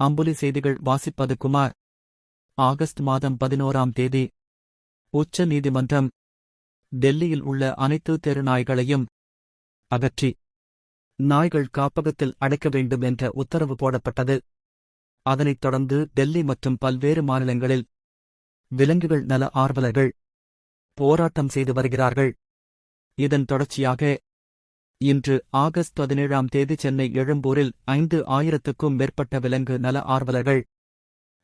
அம்புலி செய்திகள் வாசிப்பது குமார். ஆகஸ்ட் மாதம் 11ஆம் தேதி. உச்ச நீதிமன்றம் டெல்லியில் உள்ள அனைத்து தெரு நாய்களையும் அகற்றி நாய்கள் காப்பகத்தில் அடைக்க வேண்டும் என்ற உத்தரவு போடப்பட்டது. அதனைத் தொடர்ந்து டெல்லி மற்றும் பல்வேறு மாநிலங்களில் விலங்குகள் நல ஆர்வலர்கள் போராட்டம் செய்து வருகிறார்கள். இதன் தொடர்ச்சியாக இன்று ஆகஸ்ட் 17ஆம் தேதி சென்னை எழும்பூரில் 5000க்கும் மேற்பட்ட விலங்கு நல ஆர்வலர்கள்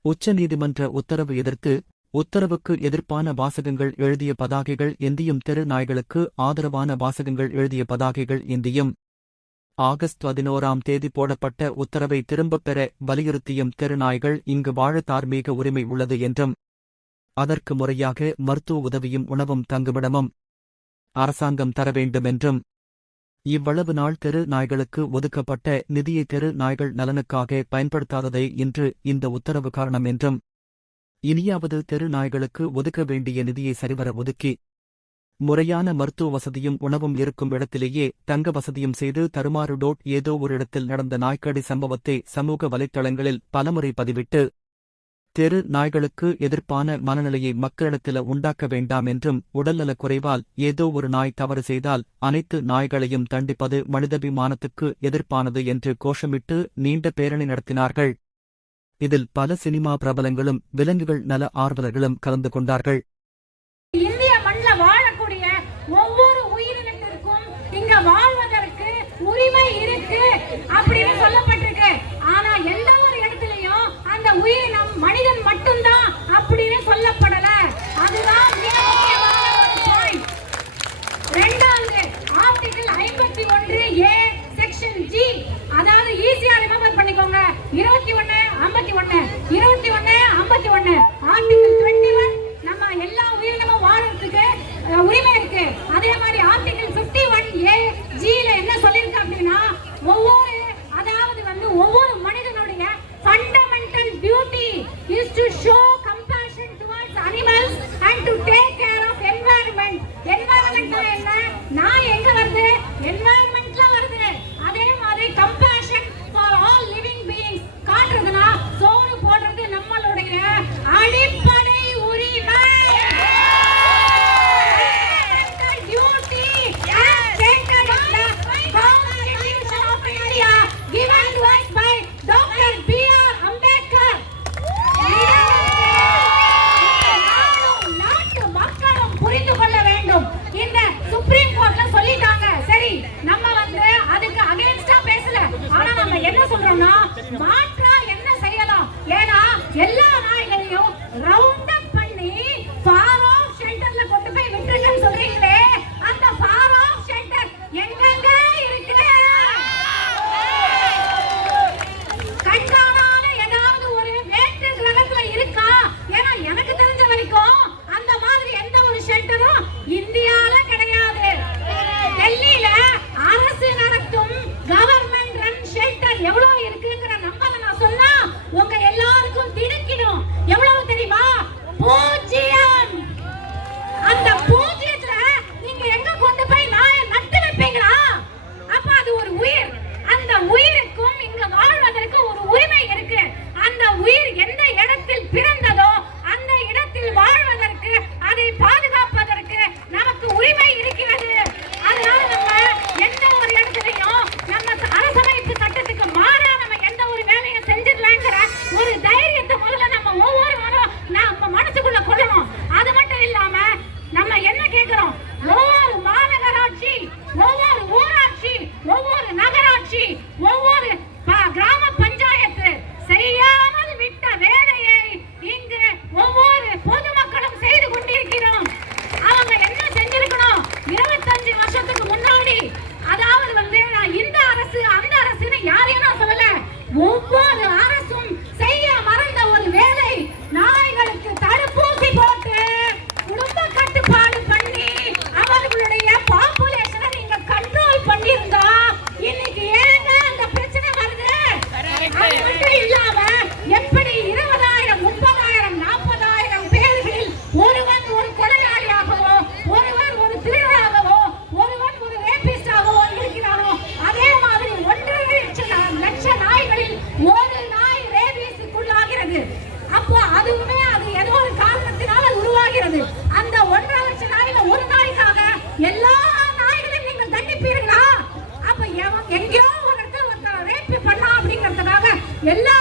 உச்சநீதிமன்ற உத்தரவு எதிர்த்து உத்தரவுக்கு எதிர்ப்பான வாசகங்கள் எழுதிய பதாகைகள் ஏந்தியும் தெரு நாய்களுக்கு ஆதரவான வாசகங்கள் எழுதிய பதாகைகள் ஏந்தியும் ஆகஸ்ட் 11ஆம் தேதி போடப்பட்ட உத்தரவை திரும்பப் பெற வலியுறுத்தியும் தெரு நாய்கள் இங்கு வாழ தார்மீக உரிமை உள்ளது என்றும் அதற்கு முறையாக மருத்துவ உதவியும் உணவும் தங்குமிடமும் அரசாங்கம் தர வேண்டுமென்றும் இவ்வளவு நாள் தெரு நாய்களுக்கு ஒதுக்கப்பட்ட நிதியை தெரு நாய்கள் நலனுக்காக பயன்படுத்தாததை இன்று இந்த உத்தரவு காரணம் என்றும் இனியாவது தெரு நாய்களுக்கு ஒதுக்க வேண்டிய நிதியை சரிவர ஒதுக்கி முறையான மருத்துவ வசதியும் உணவும் இருக்கும் இடத்திலேயே தங்க வசதியும் செய்து தருமாறு. ஏதோ ஒரு இடத்தில் நடந்த நாய்க்கடி சம்பவத்தை சமூக வலைத்தளங்களில் பலமுறை பதிவிட்டு தெரு நாய்களுக்கு எதிர்ப்பான மனநிலையை மக்களிடத்தில் உண்டாக்க வேண்டாம் என்றும் உடல்நலக் குறைவால் ஏதோ ஒரு நாய் தவறு செய்தால் அனைத்து நாய்களையும் தண்டிப்பது மனிதாபிமானத்துக்கு எதிர்ப்பானது என்று கோஷமிட்டு நீண்ட பேரணி நடத்தினார்கள். இதில் பல சினிமா பிரபலங்களும் விலங்குகள் நல ஆர்வலர்களும் கலந்து கொண்டார்கள். இந்திய மண்ணில் வாழக்கூடிய ஒவ்வொரு உயிரினத்திற்கும் இங்க வாழ்வதற்கு உரிமை இருக்கு அப்படின்னு சொல்லப்பட்டிருக்கு. ஆனா எல்லா ஒரு இடத்துலயும் அந்த உயிரினம் மனிதன் மட்டும்தான் அப்படின்னு சொல்லப்படல. அதுதான் மிக முக்கியமான ஒரு பாயிண்ட். இரண்டாவது ஆர்டிகிள் 51A செக்ஷன் G, அதாவது ஈஸியா ரிமெம்பர் பண்ணிக்கோங்க. 21, 51, 21, 51. ஆர்டிகிள் 21 நம்ம எல்லா உயிரினமும் வாழறதுக்கு உரிமை இருக்கு. அதே மாதிரி ஆர்டிகிள் 51A G ல என்ன சொல்லிருக்கு அப்படின்னா ஒவ்வொரு மனிதனுடைய fundamental duty is to show compassion towards animals and to take care of environment. environment என்ன? நான் எங்க வருது? environmentல வருது. அதே மாதிரி compassion for all living beings காட்டுறதுனா சோறு போடுறது நம்மளுடைய அடிப்படை உரிமை. மாற்றா என்ன செய்யலாம்? ஏன்னா எல்லா நாய்களையும் ரவுண்ட் அப் பண்ணி ஃபார் ஆஃப் ஷெல்டர்ல கொண்டு போய் விட்டுருங்கன்னு சொல்றீங்களே, அந்த ஃபார் ஆஃப் ஷெல்டர் எங்கெங்க இருக்கு? கண்காணாத ஏதாவது ஒரு வேற்று கிரகத்துல இருக்கா? ஏன்னா எனக்கு தெரிஞ்ச வரைக்கும் அந்த மாதிரி எந்த ஒரு ஷெல்டரும் இந்தியால கிடையாது. டெல்லியில அரசு நடத்தும் கவர்மெண்ட் ரன் ஷெல்டர் எவ்வளவு இருக்குங்கிற நம்பரை நான் சொன்னா உங்க எல்லாருக்கும் திடுக்கிடும். எவ்வளவு தெரியுமா? 0. அந்த 0த்துல நீங்க எங்க கொண்டு போய் நாயை நட்டு வைப்பீங்களா? அப்ப அது ஒரு உயிர். அந்த உயிருக்கும் இங்க வாழ்வதற்கு ஒரு உரிமை இருக்கு. அந்த உயிர் எந்த இடத்தில் பிறந்ததோ அந்த இடத்தில் வாழ்வதற்கு, அதை பாதுகாப்பதற்கு நமக்கு உரிமை இருக்கிறது. அதனால நம்ம எந்த ஒரு இடத்துலயும் நம்ம அரசமைப்பு சட்டத்துக்கு மாறா நம்ம எந்த ஒரு வேலையை செஞ்சிடலாங்கிற ஒரு தைரியத்தை முதல்ல நம்ம ஒவ்வொருவரும் நம்ம மனசுக்குள்ள கொள்ளணும். அது மட்டும் இல்லாம நம்ம என்ன கேட்கிறோம்? ஒவ்வொரு மாநகராட்சி, ஒவ்வொரு ஊராட்சி, ஒவ்வொரு நகராட்சி, ஒவ்வொரு கிராம பஞ்சாயத்து செய்யாமல் விட்ட வேலையை இங்கு ஒவ்வொரு பொதுமக்களும் செய்து கொண்டிருக்கிறோம். அவங்க என்ன செஞ்சிருக்கணும்? 25 வருஷத்துக்கு முன்னாடி, அதாவது நான் இந்த அரசு அந்த அரசுன்னு யாரையும் நான் சொல்லல, ஒவ்வொரு அரசும் செய்ய மறந்த ஒரு வேலை நாய்களுக்கு தடுப்பூசி போட்டு குடும்ப கட்டுப்பாடு பண்ணி அவர்களுடைய பாப்புலேஷனை நீங்க கண்ட்ரோல் பண்ணிருந்தா இன்னைக்கு ஏங்க அந்த பிரச்சனை வருது? அது மட்டும் இல்லாம எப்படி 20,000, 30,000, 40,000 பேர்களில் ஒருவன் ஒரு கொலையாளியாகவோ, ஒருவன் ஒரு திருடராகவோ, ஒருவன் ஒரு ரேபிஸ்டாகவோ இருக்கிறானோ, அதே மாதிரி 1.5 லட்ச நாய்களில் எல்லா